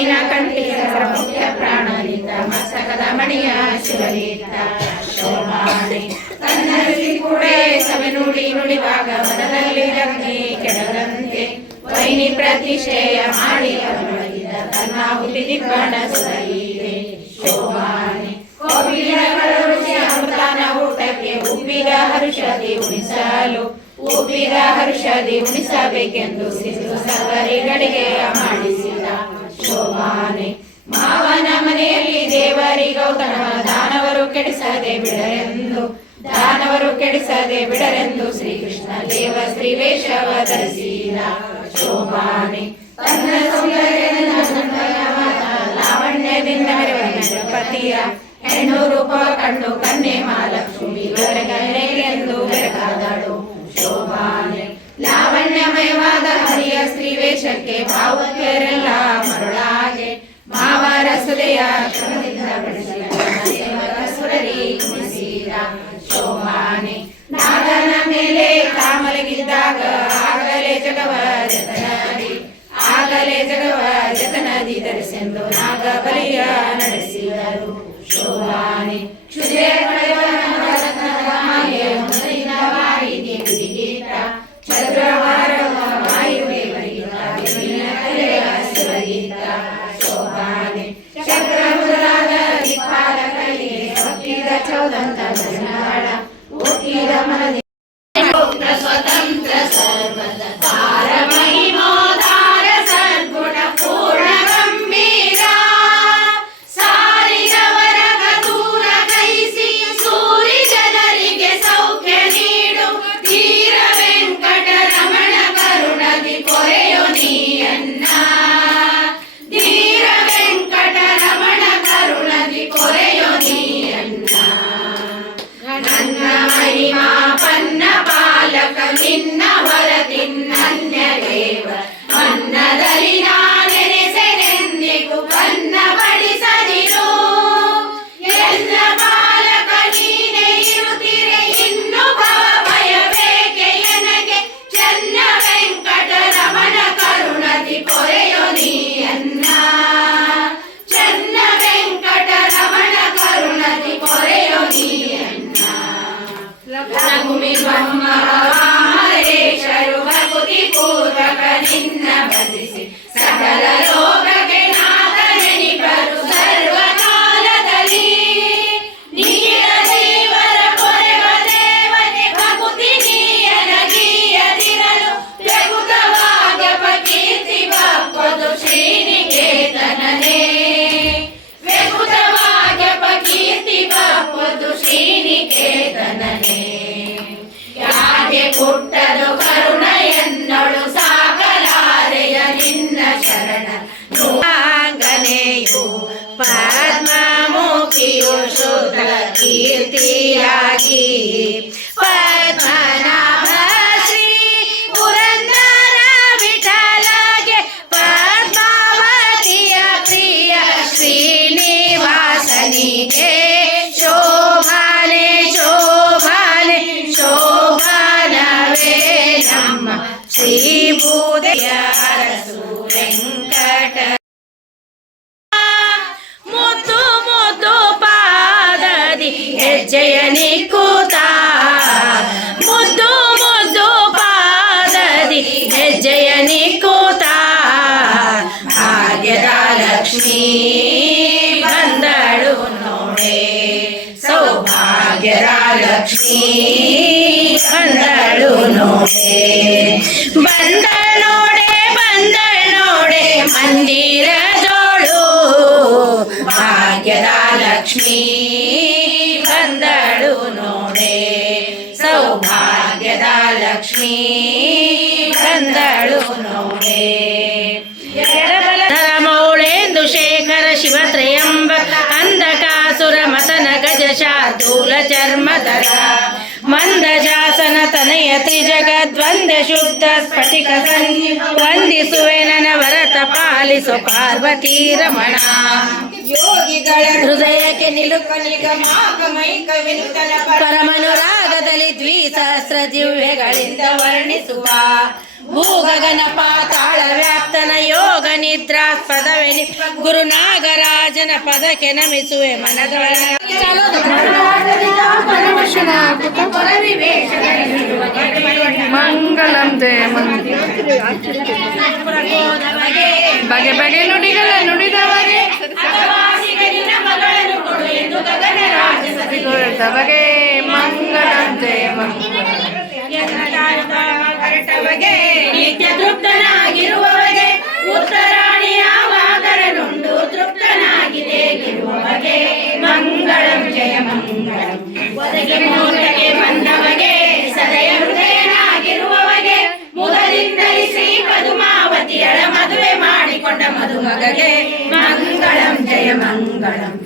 ಕಂಚಿನ ಕಂಠಿಸರ ಮುಖ್ಯ ಪ್ರಾಣಲಿದ್ದ ಮಸ್ತಕದ ಮಣಿಯ ಶಿವಲಿದ್ದ ಶೋಭಾನೆ ತನ್ನ ರುಚಿ ಕೂಡೆ ಸವೆ ನುಡಿ ನುಡಿವಾಗ ಮನದಲ್ಲಿ ಲಗ್ನಿ ಕೆಡದಂತೆ ವೈನಿ ಪ್ರತಿಷ್ಠೆಯ ಮಾಡಿ ಅರುಳಿದ ತನ್ನ ಹುಲಿ ದಿಬ್ಬಣ ಸುರಲಿದೆ ಶೋಭಾನೆ ಕೋವಿಲಗಳ ರುಚಿ ಅಮೃತನ ಊಟಕ್ಕೆ ಉಬ್ಬಿದ ಹರುಷದಿ ಉಣಿಸಲು ಉಬ್ಬಿದ ಹರುಷದಿ ಉಣಿಸಬೇಕೆಂದು ಸಿದ್ದು ಸರ್ವರಿಗಳಿಗೆ ಮಾಡಿಸಿದ ಶೋಭಾನೆ ಮಾವನ ಮನೆಯಲ್ಲಿ ದೇವರಿ ಗೌತಮ ದಾನವರು ಕೆಡಿಸದೆ ಬಿಡರೆಂದು ಶ್ರೀಕೃಷ್ಣ ದೇವ ಶ್ರೀ ವೇಷವ ಧರಿಸಿದ ಶೋಭಾನೆ ತನ್ನ ಸೌಂದರ್ಯದಿಂದ ಲಾವಣ್ಯದಿಂದ ಪತಿಯ ಹೆಣ್ಣು ರೂಪ ಕಂಡು ಕನ್ಯೆ ಮಹಾಲಕ್ಷ್ಮಿ ಎಂದು ಬೆರಗಾದಳು ಶೋಭಾನೆ ಲಾವಣ್ಯಮಯವಾದ ಹರಿಯ ಸ್ತ್ರೀ ವೇಷಕ್ಕೆ ಭಾವುಕರೆಲ್ಲ ಮರುಳಾಗೆ ಮಾವರ ಸುದೆಯ ಕ್ಷಣದಿಂದ ಬೆಳೆಸಿದ ಸುರರಿ ಕುಣಿಸಿದ ಶೋಭಾನೆ ನಾಗನ ಮೇಲೆ ಕಾಮಲಗಿದ್ದಾಗ ಆಗಲೇ ಜಗವ ಜತನದಿ ಧರಿಸೆಂದು ನಾಗ ಬಲಿಯ ನಡೆಸಿದರು ಶೋಭಾನೆ ಕ್ಷುದೆ ಚಂದ್ರವಾರ ಶೋಭಾನೆ ಚಕ್ರ ಮೊದಲಾದ ದಿಕ್ಪಾಲಕರಿಗೆ ಒಕ್ಕಿದ ಚೌದಂತ ಒಕ್ಕಿದ ಮನದಿ ಸ್ವತಂತ್ರ ಸರ್ವದ ತಾರ ಮಹಿಮೋದಾರ ಸದ್ಗುಣ ಪೂರ್ಣ ಗಂಭೀರ ಸಾರಿದವರ ದೂರ ಕೈಸಿ ಸೂರಿ ಜನರಿಗೆ ಸೌಖ್ಯ ನೀಡು ಧೀರ ವೆಂಕಟರಮಣ ಕರುಣದಿ ಪೊರೆಯೋ ನೀಯನ್ನ ಧೀರ ವೆಂಕಟರಮಣ ಕರುಣದಿ ಪೊರೆಯೋ ನೀಯನ್ನ ನನ್ನ ಮಹಿಮಾ ಪನ್ನ ಬಾಲಕ ನಿನ್ನ ಹೊರತಿನ್ನನ್ಯ ದೇವ ಮನ್ನದಲ್ಲಿ ನಾನೆನೆಸೆನೆಂದಿಗೂ ಕನ್ನ ಬಡಿಸದಿರು ಎಲ್ಲ ಬಾಲಕ ನೀನೇ ಇರುತ್ತಿರೆ ಇನ್ನು ಭವ ಭಯ ಬೇಕೆ ಎನಗೆ ಚೆನ್ನ ವೆಂಕಟರಮಣ ಕರುಣದಿ ಪೊರೆಯೋ ನೀಯನ್ನ ಚೆನ್ನ ವೆಂಕಟರಮಣ ಕರುಣದಿ ಪೊರೆಯೋ ನೀಯನ್ನ ಲಘುಮಿ ಬ್ರಹ್ಮ ಮಹೇಶರು ಭಕ್ತಿ ಪೂರ್ವಕ ನಿನ್ನ ಭಜಿಸಿ ಸಕಲ ಲೋಕಕ್ಕೆ ನಾಥನೆನಿಪರು ಸರ್ವಕಾಲದಲ್ಲಿ ನೀರ ದೇವರ ಪೊರೆವ ದೇವತೆ ಭಕ್ತಿ ನೀಯನಗೀಯದಿರಲು ವ್ಯಗುತವಾಗಪ ಕೀರ್ತಿ ಬಪ್ಪದು ಶ್ರೀನಿಕೇತನನೇ ವ್ಯಗುತವಾಗಪ ಕೀರ್ತಿ ಬಪ್ಪದು ಶ್ರೀನಿಕೇತನನೇ ಯಾಕೆ ಪುಟ್ಟದು ಕರುಣ ಎನ್ನೊಳು ಸಾಗಲಾರೆಯ ನಿನ್ನ ಶರಣ ನಾಗನೆಯು ಪದ್ಮಮುಖಿಯು ಶುದ್ಧ ಕೀರ್ತಿಯಾಗಿ ಪದ್ಮನಾಭ ಶ್ರೀ ಪುರಂದರ ವಿಠಲಗೆ ಪದ್ಮಾವತಿಯ ಪ್ರಿಯ ಶ್ರೀನಿವಾಸನಿಗೆ ಶೋಭಾನೆ ಶೋಭಾನೆ ಶೋಭಾನವೇ ನಮ್ಮ ಶ್ರೀ ಭೂದಯ ಅರಸು ವೆಂಕಟ ಮುದ್ದು ಮುದ್ದು ಪಾದದಿ ಹೆಜ್ಜೆಯ ನಿಕ್ಕುತ್ತ ಮುದ್ದು ಮುದ್ದು ಪಾದದಿ ಹೆಜ್ಜೆಯ ನಿಕ್ಕುತ್ತ ಭಾಗ್ಯದ ಲಕ್ಷ್ಮೀ ಬಂದಳು ನೋಡೆ ಸೌಭಾಗ್ಯದ ಲಕ್ಷ್ಮೀ ಬಂದಳು ನೋಡೆ ಬಂದಳೋಡೆ ಮಂದಿರ ಜೋಳು ಭಾಗ್ಯದ ಲಕ್ಷ್ಮೀ ಬಂದಳು ನೋಡೆ ಸೌಭಾಗ್ಯದ ಲಕ್ಷ್ಮೀ ಬಂದಳು ನೋಡೆ ಮೌಳೇಂದು ಶೇಖರ ಶಿವತ್ರಯಂಬಕ ಅಂಧಕಾಸುರ ಮತನ ಗಜ ಶಾರ್ದೂಲ ಚರ್ಮಧರ ಮಂದಜಾಸನ ತನಯ ತ್ರಿಜಗದ್ವಂದ್ಯ ಶುದ್ಧ ಸ್ಫಟಿಕ ವಂದಿಸುವೆ ನನ್ನ ವರತ ಪಾಲಿಸು ಪಾರ್ವತಿ ರಮಣ ಯೋಗಿಗಳ ಹೃದಯಕ್ಕೆ ನಿಲುಕ ನಿಗಮಾಗಮೈಕ ವಿನುತನ ಪರಮನುರಾಗದಲ್ಲಿ ದ್ವಿಸಹಸ್ರ ದಿವ್ಯಗಳಿಂದ ವರ್ಣಿಸುವ ಭೂಗಗನ ಪಾತಾಳ ವ್ಯಾಪ್ತನ ಯೋಗ ನಿದ್ರಾಸ್ಪದವೆನಿ ಗುರುನಾಗರಾಜನ ಪದಕ್ಕೆ ನಮಿಸುವೆ ಮನದೊಳ ಮಂಗಳಂ ಜಯ ಬಗೆ ಬಗೆ ನುಡಿಗಳ ನುಡಿದವಗೆ ಬಗೆ ಮಂಗಳಂ ಜಯ ನಿತ್ಯ ತೃಪ್ತನಾಗಿರುವವಗೆ ಉತ್ತರಾಣಿ ಯಾವಾಗರನುಂಡು ತೃಪ್ತನಾಗಿದೆ ಗಿರುವವಗೆ ಮಂಗಳಂ ಜಯ ಮಂಗಳಂ ಒದಗಿ ಮೂರ್ತಿಗೆ ಬಂದವಗೆ ಸದಯ ಹೃದಯನಾಗಿರುವವಗೆ ಮೊದಲಿಂದಲೇ ಶ್ರೀ ಪದುಮಾವತಿಯಳ ಮದುವೆ ಮಾಡಿಕೊಂಡ ಮದುಮಗಗೆ ಮಂಗಳಂ ಜಯ ಮಂಗಳಂ